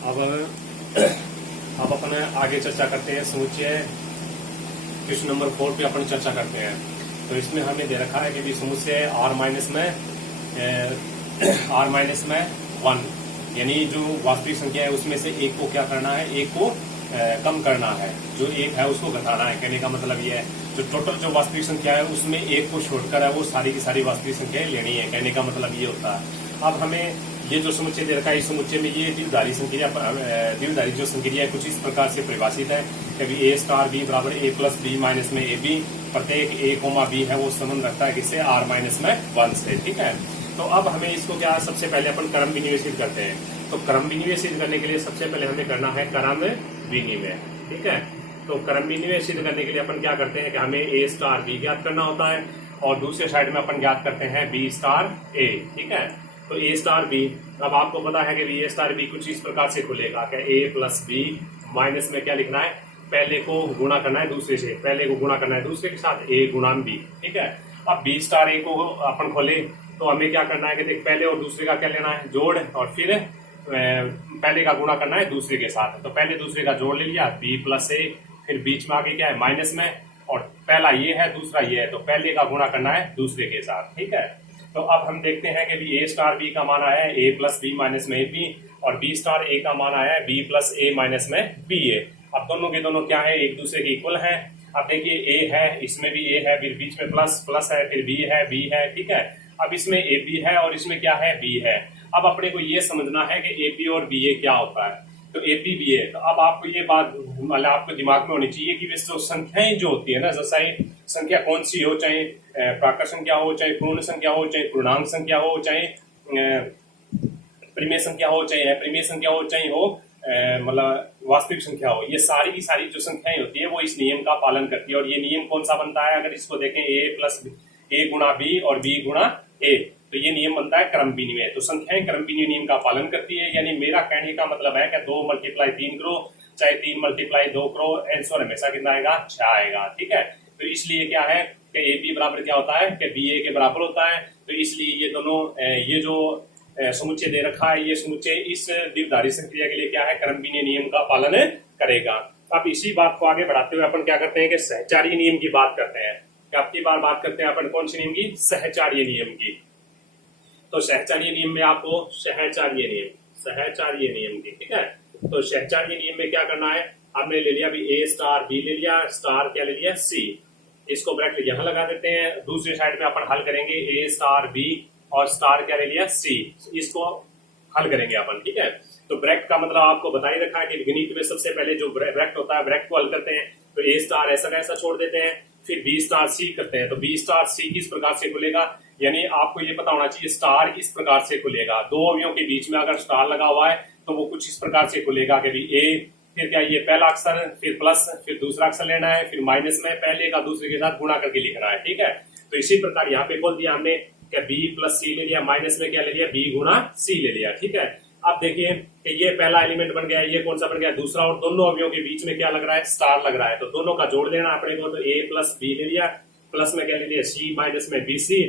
अब अब अपन आगे चर्चा करते हैं समुच्चय क्वेश्चन नंबर 4 पे अपन चर्चा करते हैं। तो इसमें हमें दे रखा है कि भी समुच्चय r माइनस में 1 यानी जो वास्तविक संख्या है उसमें से एक को क्या करना है, एक को कम करना है, जो एक है उसको घटाना है। कहने का मतलब ये है जो टोटल जो वास्तविक संख्या है उसमें एक को छोड़कर है वो सारी की सारी वास्तविक संख्याएं लेनी है। कहने का मतलब ये होता है। अब हमें ये जो समुच्चय दे रखा है इस समुच्चय में ये द्विधारी संक्रिया द्विधारी जो संक्रिया है कुछ इस प्रकार से परिभाषित है कि ए स्टार बी बराबर ए प्लस बी माइनस में ए बी, प्रत्येक ए कोमा बी है वो संबंध रखता है किससे, r माइनस में 1 से। ठीक है। तो अब हमें इसको क्या सबसे पहले अपन क्रम विनिवेशित करते हैं। तो क्रम विनिवेशित करने के लिए सबसे पहले हमें करना है क्रम विनिमय। ठीक है। तो क्रम विनिवेशित करने के लिए अपन क्या करते हैं कि हमें ए स्टार बी ज्ञात करना होता है और दूसरे साइड में अपन ज्ञात करते हैं बी स्टार ए। ठीक है। तो ए स्टार बी, अब आपको पता है कि ए स्टार बी कुछ इस प्रकार से खुलेगा कि ए प्लस बी माइनस में क्या लिखना है, पहले को गुणा करना है दूसरे से, पहले को गुणा करना है दूसरे के साथ, ए गुणा बी। ठीक है। अब बी स्टार ए को अपन खोले तो हमें क्या करना है कि देख पहले और दूसरे का क्या लेना है, जोड़, और फिर पहले का गुणा करना है दूसरे के साथ। तो पहले दूसरे का जोड़ ले लिया बी प्लस ए, फिर बीच में आगे क्या है माइनस में, और पहला ये है दूसरा ये है तो पहले का गुणा करना है दूसरे के साथ। ठीक है। तो अब हम देखते हैं कि ए स्टार बी का मान आया है ए प्लस बी माइनस में ए बी और बी स्टार ए का मान आया है बी प्लस ए माइनस में बी ए। अब दोनों के दोनों क्या है, एक दूसरे के इक्वल है। अब देखिए ए है, इसमें भी ए है, फिर बीच में प्लस प्लस है, फिर बी है, बी है। ठीक है। अब इसमें ए बी है और इसमें क्या है, बी है। अब अपने को ये समझना है कि ए बी और बी ए क्या होता है। तो ए बी बी ए, तो अब आपको ये बात मतलब आपको दिमाग में होनी चाहिए कि जो संख्याएं जो होती है ना, जैसे संख्या कौन सी हो, चाहे प्राकृत संख्या हो, चाहे पूर्ण संख्या हो, चाहे पूर्णांक संख्या हो, चाहे परिमेय संख्या हो, चाहे अपरिमेय संख्या हो, चाहे हो मतलब वास्तविक संख्या हो, ये सारी की सारी जो संख्याएं होती है वो इस नियम का पालन करती है। और ये नियम कौन सा बनता है, अगर इसको देखें ए प्लस ए गुणा बी और बी गुणा ए, तो ये नियम बनता है क्रम विनिमय। तो संख्याएं क्रम विनिमय नियम का पालन करती है। यानी मेरा कहने का मतलब है कि 2 × 3 करो, चाहे 3 × 2 करो, आंसर हमेशा कितना आएगा, 6 आएगा। ठीक है। तो इसलिए क्या है कि ए बी बराबर क्या होता है कि बी ए के बराबर होता है। तो इसलिए ये दोनों ये जो समुच्चय दे रखा है ये समुच्चय इस द्विधारी संक्रिया के लिए क्या है, क्रम विनिमय नियम का पालन करेगा। अब इसी बात को आगे बढ़ाते हुए अपन क्या करते हैं कि सहचार्य नियम की बात करते हैं। आपकी बात करते हैं अपन कौन सी नियम की, सहचार्य नियम की। तो सहचार्य नियम में आपको सहचार्य नियम की, ठीक है। तो सहचार्य नियम में क्या करना है, हमने ले लिया अभी ए स्टार बी ले लिया, स्टार क्या ले लिया सी, इसको ब्रैकेट यहां लगा देते हैं। दूसरी साइड में अपन हल करेंगे ए स्टार बी और स्टार क्या ले लिया सी, इसको हल करेंगे अपन। ठीक है। तो ब्रैकेट का मतलब आपको बता ही रखा है कि गणित में सबसे पहले जो ब्रैकेट होता है ब्रैकेट को हल करते हैं। तो ए स्टार ऐसा कैसा छोड़ देते हैं, फिर बी स्टार सी करते हैं। तो बी स्टार सी किस प्रकार से खुलेगा, यानी आपको ये पता होना चाहिए स्टार इस प्रकार से खुलेगा। दो अवयवों के बीच में अगर स्टार लगा हुआ है तो वो कुछ इस प्रकार से खुलेगा कि भी ए, फिर क्या ये पहला अक्षर, फिर प्लस, फिर दूसरा अक्षर लेना है, फिर माइनस में पहले का दूसरे के साथ गुणा करके लिखना है। ठीक है। तो इसी प्रकार यहाँ पे बोल दिया हमने कि बी प्लस सी ले लिया, माइनस में क्या ले लिया, बी गुणा सी ले लिया। ठीक है। अब देखिए कि ये पहला एलिमेंट बन गया, ये कौन सा बन गया, दूसरा, और दोनों अवयवों के बीच में क्या लग रहा है, स्टार लग रहा है। तो दोनों का जोड़ देना अपने को। तो ए प्लस बी ले लिया, प्लस में क्या ले लिया सी, माइनस में बी सी,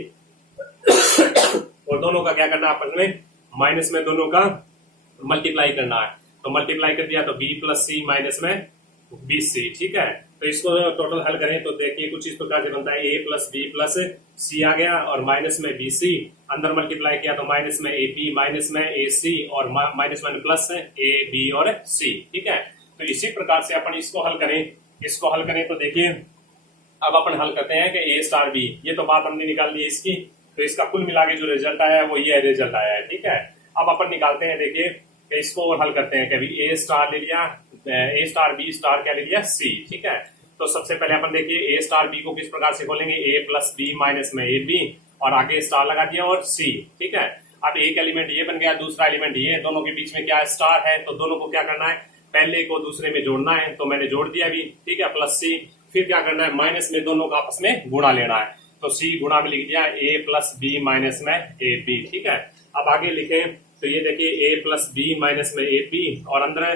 और दोनों का क्या करना है आपस में, माइनस में दोनों का मल्टीप्लाई करना है। तो मल्टीप्लाई कर दिया तो बी प्लस सी माइनस में बी सी। ठीक है। तो इसको टोटल हल करें तो देखिए कुछ इस प्रकार से बनता है, ए प्लस बी प्लस सी आ गया और माइनस में बी सी, अंदर मल्टीप्लाई किया तो माइनस में ए बी, माइनस में ए सी, और माइनस में प्लस ए बी और सी। ठीक है। तो इसी प्रकार से अपन इसको हल करें तो देखिए अब अपन हल करते हैं कि ए स्टार बी, ये तो बात हमने निकाल दी इसकी। तो इसका कुल मिला के जो रिजल्ट आया है वो ये रिजल्ट आया है। ठीक है। अब अपन निकालते हैं, देखिए कि इसको और हल करते हैं कि अभी ए स्टार ले लिया, ए स्टार बी स्टार क्या ले लिया सी। ठीक है। तो सबसे पहले अपन देखिए ए स्टार बी को किस प्रकार से खोलेंगे, ए प्लस बी माइनस में ए बी, और आगे स्टार लगा दिया और सी। ठीक है। अब एक एलिमेंट ये बन गया, दूसरा एलिमेंट ये, दोनों के बीच में क्या स्टार है, तो दोनों को क्या करना है, पहले को दूसरे में जोड़ना है। तो मैंने जोड़ दिया अभी। ठीक है, प्लस सी, फिर क्या करना है, माइनस में दोनों का आपस में गुणा लेना है। तो सी गुणा में लिख दिया ए प्लस बी माइनस में ए बी। ठीक है। अब आगे लिखें तो ये देखिए ए प्लस बी माइनस में ए बी, और अंदर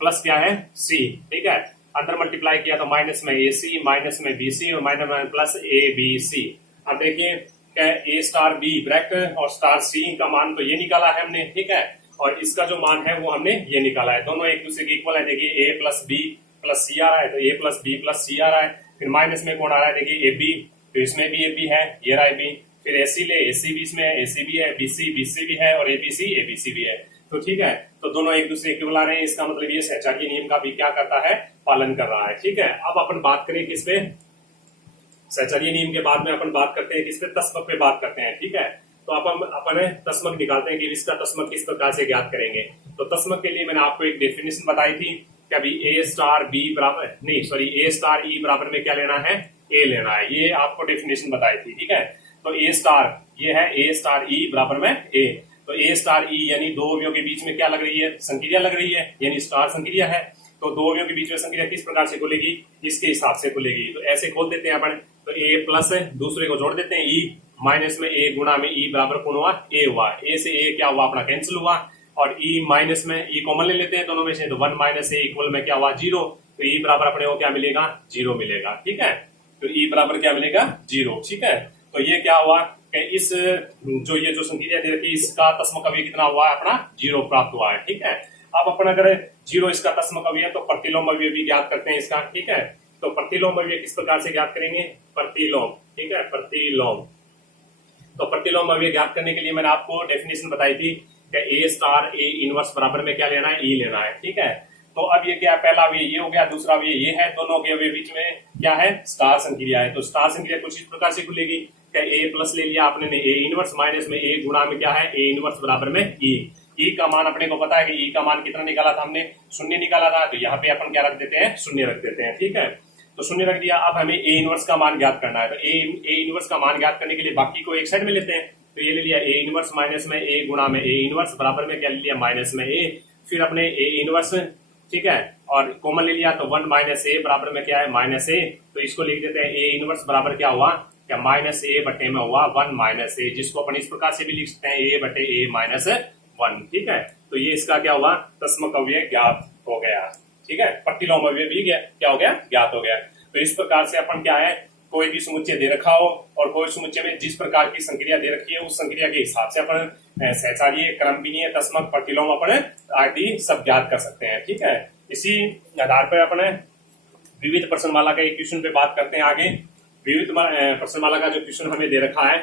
प्लस क्या है सी। ठीक है। अंदर मल्टीप्लाई किया तो माइनस में ए सी, माइनस में बी सी, और माइनस में प्लस ए बी सी। अब देखिए क्या ए स्टार बी ब्रैकेट और स्टार सी का मान तो ये निकाला है हमने। ठीक है। और इसका जो मान है वो हमने ये निकाला है। दोनों एक दूसरे के इक्वल है। देखिए a प्लस बी प्लस सी आ रहा है, तो a प्लस बी प्लस सी आ रहा है। फिर माइनस में कौन आ रहा है, देखिए ए बी, तो इसमें भी ए बी है, ये रहा ए बी। फिर एसी ले, एसी भी इसमें है, एसी भी है, बीसी बीसी भी है, और एबीसी भी है। तो ठीक है, तो दोनों एक दूसरे के बुला रहे हैं, इसका मतलब ये सहचारी नियम का भी क्या करता है, पालन कर रहा है। ठीक है, अब अपन बात करें किस पे, सहचारी नियम के बाद में अपन बात करते हैं किस पे, तस्मक पे बात करते हैं। ठीक है, तो अपन तस्मक निकालते हैं कि इसका तस्मक किस प्रकार से ज्ञात करेंगे। तो तस्मक के लिए मैंने आपको एक डेफिनेशन बताई थी कि अभी ए स्टार बी बराबर नहीं सॉरी ए स्टार ई बराबर में क्या लेना है, ए लेना है। ये आपको डेफिनेशन बताई थी। ठीक है, तो ए स्टार ये है ए स्टार ई बराबर में ए, तो ए स्टार ई यानी दो अवयवों के बीच में क्या लग रही है, संक्रिया लग रही है, यानी स्टार संक्रिया है। तो दो अवयवों के बीच में संक्रिया किस प्रकार से खुलेगी, इसके हिसाब से खुलेगी। तो ऐसे खोल देते हैं अपन, तो ए प्लस दूसरे को जोड़ देते हैं ई, माइनस में ए गुणा में ई बराबर कौन हुआ, ए हुआ। ए से ए क्या हुआ अपना कैंसिल हुआ, और ई माइनस में ई कॉमन ले लेते हैं दोनों में से, तो 1 माइनस ए इक्वल में क्या हुआ 0, तो ई बराबर अपने को क्या मिलेगा 0 मिलेगा। ठीक है, तो ई बराबर क्या मिलेगा 0। ठीक है, तो ये क्या हुआ कि इस जो ये जो संक्रिया दे रखी इसका तस्मक अवयव कितना हुआ है, अपना 0 प्राप्त हुआ है। ठीक है, अब अपन अगर 0 इसका तस्मक अवयव तो प्रतिलोम अवयव भी ज्ञात करते हैं इसका। ठीक है, तो प्रतिलोम अवयव किस प्रकार से ज्ञात करेंगे, प्रतिलोम। ठीक है, प्रतिलोम, तो प्रतिलोम अवयव ज्ञात करने के लिए मैंने आपको डेफिनेशन बताई थी कि ए स्टार ए इनवर्स बराबर में क्या लेना है, ई लेना है। ठीक है, तो अब ये क्या, पहला अवयव ये हो गया, दूसरा अवयव ये है, दोनों के अवयव बीच में क्या है, स्टार संक्रिया है। तो स्टार संक्रिया कुछ इस प्रकार से खुलेगी कि ए प्लस ले लिया आपने ने, ए इनवर्स माइनस में ए गुणा में क्या है, ए इनवर्स बराबर में ई। ई का मान अपने को पता है कि ई का मान कितना निकाला था हमने, 0 निकाला था, तो यहाँ पे अपन क्या रख देते हैं, 0 रख देते हैं। ठीक है, तो 0 रख दिया। अब हमें ए इनवर्स का मान ज्ञात करना है, तो ए इनवर्स का मान ज्ञात करने के लिए बाकी को एक साइड में लेते हैं, तो ये ले लिया ए इनवर्स माइनस में ए गुणा में ए इनवर्स बराबर में क्या ले लिया, माइनस में ए, फिर अपने ए इनवर्स। ठीक है, और कॉमन ले लिया, तो 1 माइनस ए बराबर में क्या है, माइनस ए, तो इसको लिख देते हैं ए इनवर्स बराबर क्या हुआ, क्या माइनस ए बटे में हुआ 1 माइनस ए, जिसको अपन इस प्रकार से भी लिख सकते हैं ए बटे ए माइनस 1। ठीक है, तो ये इसका क्या हुआ, तस्मक अवयव ज्ञात हो गया। ठीक है, प्रतिलोम अवयव भी क्या हो गया, ज्ञात हो गया। तो इस प्रकार से अपन क्या है, कोई भी समुच्चय दे रखा हो और कोई समुच्चय में जिस प्रकार की संक्रिया दे रखी है उस संक्रिया के हिसाब से अपन सहचार्य, क्रमविनीय, तस्मक, प्रतिलोम अपन आदि सब ज्ञात कर सकते हैं। ठीक है, इसी आधार पर अपन विविध प्रश्नमाला का एक क्वेश्चन पे बात करते हैं आगे। विविध प्रश्नमाला का जो क्वेश्चन हमें दे रखा है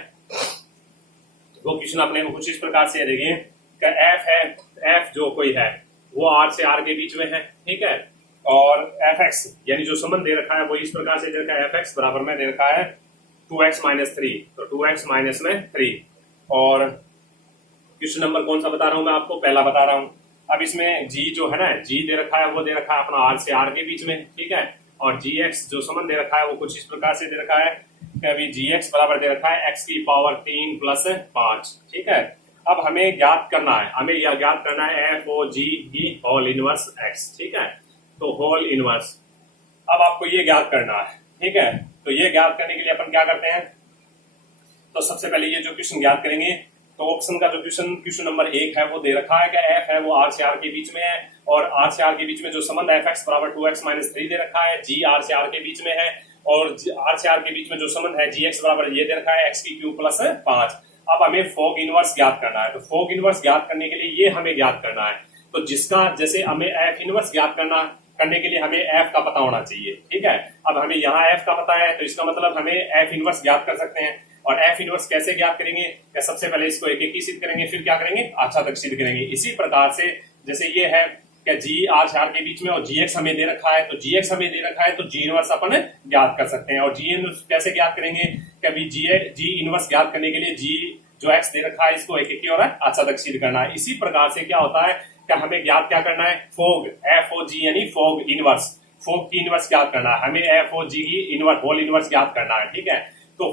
वो क्वेश्चन अपने कुछ इस प्रकार से देखिए कि एफ है, एफ जो कोई है वो आर से आर के बीच में है। ठीक है, और एफ एक्स यानी जो संबंध दे रखा है वो इस प्रकार से दे रखा है, एफ एक्स बराबर में दे रखा है 2x माइनस 3, तो 2x माइनस में 3। और क्वेश्चन नंबर कौन सा बता रहा हूं मैं आपको, पहला बता रहा हूं। अब इसमें जी जो है ना, जी दे रखा है वो दे रखा है अपना आर से आर के बीच में। ठीक है, और जी एक्स जो संबंध दे रखा है वो कुछ इस प्रकार से दे रखा है कि अभी जी एक्स बराबर दे रखा है x की पावर 3 प्लस 5। ठीक है, अब हमें ज्ञात करना है, हमें यह ज्ञात करना है एफ ओ जी की होल इनवर्स एक्स। ठीक है, तो होल इनवर्स अब आपको ये ज्ञात करना है। ठीक है, तो ये ज्ञात करने के लिए अपन क्या करते हैं, तो सबसे पहले ये जो क्वेश्चन ज्ञात करेंगे, तो ऑप्शन का जो क्वेश्चन नंबर 1 है वो दे रखा है कि एफ है वो आर से आर के बीच में है, और आर से आर के बीच में जो संबंध एफ एक्स बराबर 2x माइनस 3 दे रखा है, जी आर से आर के बीच में है, और आर से आर के बीच में जो संबंध है जी एक्स बराबर ये दे रखा है x की क्यूब प्लस 5। अब हमें फोग इनवर्स ज्ञात करना है, तो फोग इनवर्स ज्ञात करने के लिए ये हमें ज्ञात करना है, तो जिसका जैसे हमें एफ इनवर्स ज्ञात करने के लिए हमें एफ का पता होना चाहिए। ठीक है, अब हमें यहाँ एफ का पता है, तो इसका मतलब हमें एफ इनवर्स ज्ञात कर सकते हैं। और एफ इनवर्स कैसे ज्ञात करेंगे, या सबसे पहले इसको एक एक ही सिद्ध करेंगे, फिर क्या करेंगे, आच्छा तक सिद्ध करेंगे। इसी प्रकार से जैसे ये है कि जी आर से आर के बीच में और जी एक्स हमें दे रखा है, तो जी एक्स हमें दे रखा है, तो जी इनवर्स अपन ज्ञात कर सकते हैं। और जी इनवर्स कैसे ज्ञात करेंगे, कि अभी जी इनवर्स ज्ञात करने के लिए जी जो एक्स दे रखा है इसको एक एक और आच्छा तक सिद्ध करना है। इसी प्रकार से क्या होता है कि हमें ज्ञात क्या करना है, फोग एफ ओ जी यानी फोग इनवर्स, फोग की इनवर्स ज्ञात करना है हमें, एफ ओ जी की इनवर्स होल इनवर्स ज्ञात करना है। ठीक है, तो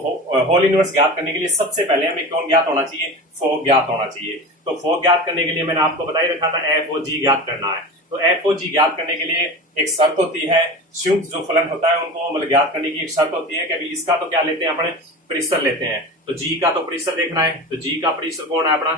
होल इनवर्स ज्ञात करने के लिए सबसे पहले हमें कौन ज्ञात होना चाहिए, फोग ज्ञात होना चाहिए। तो फोग ज्ञात करने के लिए मैंने आपको बता ही रखा था एफ ओ जी ज्ञात करना है। तो एफ ओ जी ज्ञात करने के लिए एक शर्त होती है, संयुक्त जो फलन होता है उनको मतलब ज्ञात करने की एक शर्त होती है कि अभी इसका तो क्या लेते हैं अपने, परिसर लेते हैं, तो जी का तो परिसर देखना है, तो जी का परिसर कौन है अपना,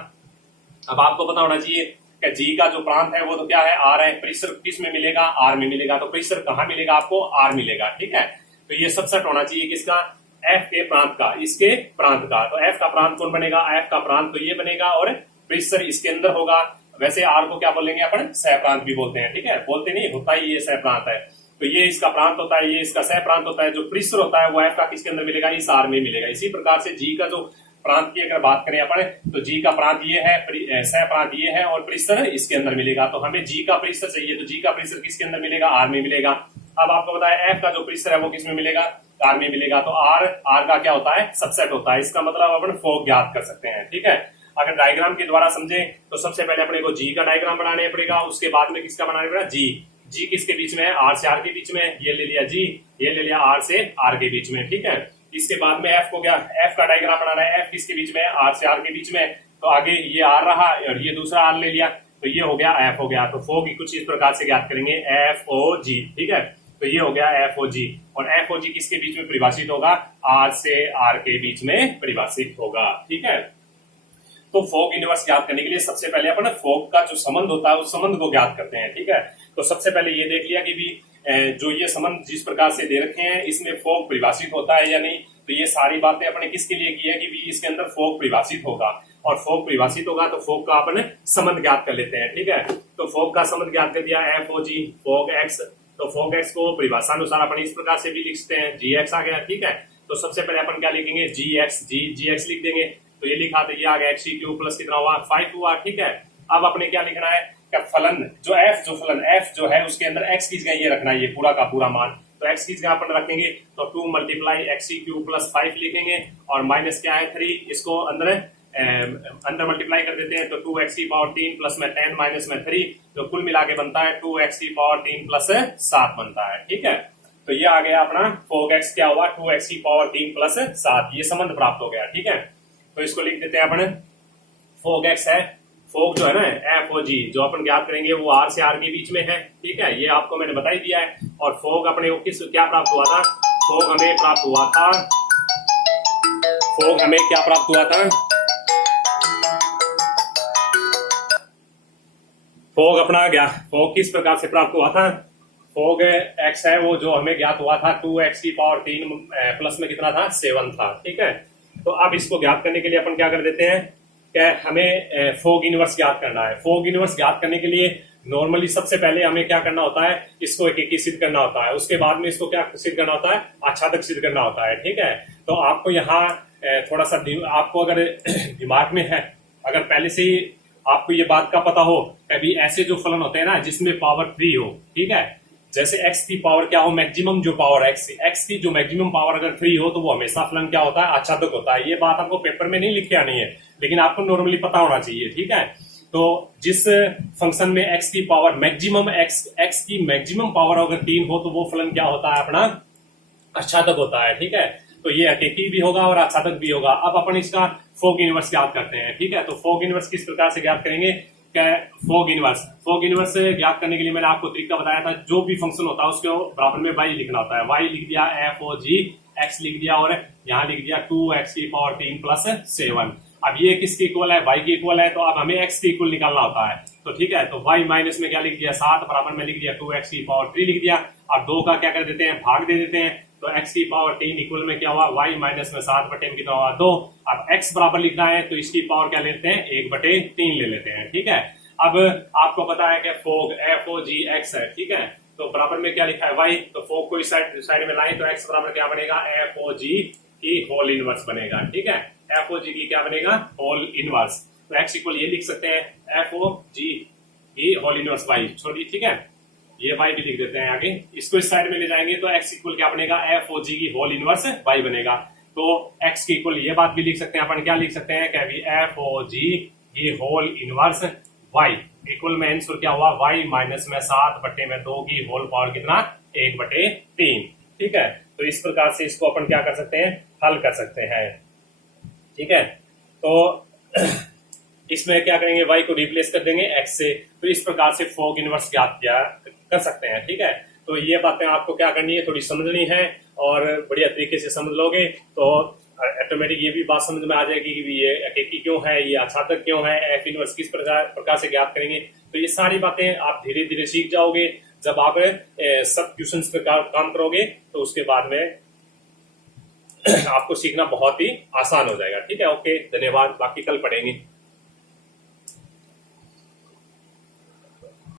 अब आपको पता होना चाहिए कि जी का जो प्रांत है वो तो क्या है, आर है, परिसर किस में मिलेगा, आर में मिलेगा, तो परिसर कहाँ मिलेगा आपको, आर मिलेगा। ठीक है, तो ये सब सेट होना चाहिए किसका, एफ के प्रांत का, इसके प्रांत का। तो एफ का प्रांत कौन बनेगा, एफ का प्रांत तो ये बनेगा और परिसर इसके अंदर होगा। वैसे आर को क्या बोलेंगे अपन, सह प्रांत भी बोलते हैं, ठीक है, बोलते नहीं, होता ही ये सह प्रांत है। तो ये इसका प्रांत होता है, ये इसका सह प्रांत होता है। जो परिसर होता है वो एफ का किसके अंदर मिलेगा, इस आर में मिलेगा। इसी प्रकार से जी का जो प्रांत की अगर बात करें अपन, तो जी का प्रांत ये है, सह प्रांत ये है, और परिसर इसके अंदर मिलेगा। तो हमें जी का परिसर चाहिए, तो जी का परिसर किसके अंदर मिलेगा, आर में मिलेगा। अब आपको बताया एफ का जो परिसर है वो किसमें मिलेगा, आर में मिलेगा। तो आर का क्या होता है, सबसेट होता है। इसका मतलब अपन फोक ज्ञात कर सकते हैं, ठीक है। अगर डायग्राम के द्वारा समझे तो सबसे पहले अपने को जी का डायग्राम बनाने पड़ेगा, उसके बाद में किसका बनाना पड़ेगा, जी किसके बीच में है, आर से आर के बीच में, ये ले लिया जी, ये ले लिया आर से आर के बीच में, ठीक है। इसके बाद में एफ को क्या, एफ का डायग्राम बनाना है, एफ किसके बीच में है, आर से आर के बीच में। तो आगे ये आर रहा और ये दूसरा आर ले लिया, तो ये हो गया एफ हो गया। तो फोक कुछ इस प्रकार से ज्ञात करेंगे, एफ ओ जी, ठीक है। तो ये हो गया एफ ओ जी, और एफ ओ जी किसके बीच में परिभाषित होगा, आर से आर के बीच में परिभाषित होगा, ठीक है। तो फोक इनवर्स ज्ञात करने के लिए सबसे पहले अपन फोक का जो संबंध होता है उस संबंध को ज्ञात करते हैं, ठीक है। तो सबसे पहले ये देख लिया कि भी जो ये संबंध जिस प्रकार से दे रखे हैं इसमें फोक परिभाषित होता है या नहीं। तो ये सारी बातें अपने किसके लिए की है कि भी इसके अंदर फोक परिभाषित होगा, और फोक परिभाषित होगा तो फोक का अपन संबंध ज्ञात कर लेते हैं, ठीक है। तो फोक का संबंध ज्ञात कर दिया, एफ ओ जी फोक एक्स। तो फोक एक्स को परिभाषा अनुसार अपन इस प्रकार से भी लिख सकते हैं, जी एक्स आ गया, ठीक है। तो सबसे पहले अपन क्या लिखेंगे, जी एक्स लिख देंगे। तो ये लिखा, तो ये आ गया एक्स क्यूब प्लस कितना हुआ, 5 हुआ, ठीक है। अब अपने क्या लिखना है, क्या फलन जो एफ जो है उसके अंदर एक्स की जगह ये रखना है, ये पूरा का पूरा मान। तो एक्स की जगह अपन रखेंगे तो 2 मल्टीप्लाई एक्स क्यूब प्लस 5 लिखेंगे, और माइनस क्या है 3, इसको अंदर मल्टीप्लाई कर देते हैं। तो 2x की पावर 3 प्लस में 10 माइनस में 3, तो कुल मिला के बनता है 2x की पावर 3 प्लस 7 बनता है, ठीक है। तो ये आ गया अपना फोक एक्स क्या हुआ, 2x की पावर 3 प्लस 7, ये संबंध प्राप्त हो गया, ठीक है। तो इसको लिख देते हैं अपन, फोक एक्स है, फोक जो है ना एफ ओ जी जो अपन ज्ञात करेंगे वो आर से आर के बीच में है, ठीक है। ये आपको मैंने बता ही दिया है। और फोक अपने को क्या प्राप्त हुआ था, फोक हमें प्राप्त हुआ था, फोक हमें क्या प्राप्त हुआ था, फोक अपना क्या, फोक किस प्रकार से प्राप्त हुआ था, फोक एक्स है वो जो हमें ज्ञात हुआ था 2x की पावर 3 प्लस में कितना था, 7 था, ठीक है। तो अब इसको ज्ञात करने के लिए अपन क्या कर देते हैं, क्या हमें फोक इनवर्स ज्ञात करना है। फोक इनवर्स ज्ञात करने के लिए नॉर्मली सबसे पहले हमें क्या करना होता है, इसको एक सिद्ध करना होता है, उसके बाद में इसको क्या सिद्ध करना होता है, आच्छादक सिद्ध करना होता है, ठीक है। तो आपको यहाँ थोड़ा सा आपको अगर दिमाग में है, अगर पहले से ही आपको ये बात का पता हो, कभी ऐसे जो फलन होते हैं ना जिसमें पावर 3 हो, ठीक है, जैसे x की पावर क्या हो, मैक्सिमम जो पावर x की जो मैक्सिमम पावर अगर 3 हो तो वो हमेशा फलन क्या होता है, आच्छादक होता है। ये बात आपको पेपर में नहीं लिखे आनी है, लेकिन आपको नॉर्मली पता होना चाहिए, ठीक है। तो जिस फंक्शन में x की पावर मैक्सिमम x की मैक्सिमम पावर अगर 3 हो तो वो फलन क्या होता है, अपना आच्छादक होता है, ठीक है। तो ये अकेकी भी होगा और आच्छादक भी होगा। अब अपन इसका फोक इनवर्स ज्ञात करते हैं, ठीक है। तो फोक इनवर्स किस प्रकार से ज्ञात करेंगे, फोक इनवर्स ज्ञात करने के लिए मैंने आपको तरीका बताया था, जो भी फंक्शन होता है उसके बराबर में y लिखना होता है। y लिख दिया, एफ ओ जी x लिख दिया, और यहाँ लिख दिया 2x की पावर 3 प्लस 7। अब ये किसके इक्वल है, y के इक्वल है, तो अब हमें x के इक्वल निकालना होता है। तो ठीक है, तो y माइनस में क्या लिख दिया, 7 बराबर में लिख दिया 2x की पावर 3 लिख दिया। अब 2 का क्या कर देते हैं, भाग दे देते हैं। तो x की पावर 3 इक्वल में क्या हुआ, y माइनस में 7/10 कितना हुआ, 2। अब x बराबर लिखना है तो इसकी पावर क्या लेते हैं, 1/3 ले लेते हैं, ठीक है। अब आपको पता है कि फोक एफ ओ जी एक्स है, ठीक है। तो बराबर में क्या लिखा है y, तो फोक को इस साइड में लाए तो x बराबर क्या बनेगा, एफ ओ जी की होल इनवर्स बनेगा, ठीक है। एफ ओ जी की क्या बनेगा, होल इनवर्स। तो x इक्वल ये लिख सकते हैं, एफ ओ जी की होल इनवर्स y, छोड़िए, ठीक है। ये y भी लिख देते हैं आगे, इसको इस साइड में ले जाएंगे तो x इक्वल क्या बनेगा, एफ ओ जी की होल इनवर्स y बनेगा। तो x के इक्वल ये बात भी लिख सकते हैं अपन, क्या लिख सकते हैं, क्या भी एफ ओ जी की होल इनवर्स y इक्वल में आंसर क्या हुआ, y माइनस में 7/2 की होल पावर कितना, 1/3, ठीक है। तो इस प्रकार से इसको अपन क्या कर सकते हैं, हल कर सकते हैं, ठीक है। तो इसमें क्या करेंगे, y को रिप्लेस कर देंगे x से। तो इस प्रकार से फोक इनवर्स ज्ञात कर सकते हैं, ठीक है। तो ये बातें आपको क्या करनी है, थोड़ी समझनी है, और बढ़िया तरीके से समझ लोगे तो ऑटोमेटिक ये भी बात समझ में आ जाएगी कि ये अकेकी क्यों है, ये आच्छादक क्यों है, एफ इनवर्स किस प्रकार से ज्ञात करेंगे। तो ये सारी बातें आप धीरे धीरे सीख जाओगे। जब आप सब क्वेश्चंस पे काम करोगे तो उसके बाद में आपको सीखना बहुत ही आसान हो जाएगा, ठीक है। ओके, धन्यवाद, बाकी कल पढ़ेंगे।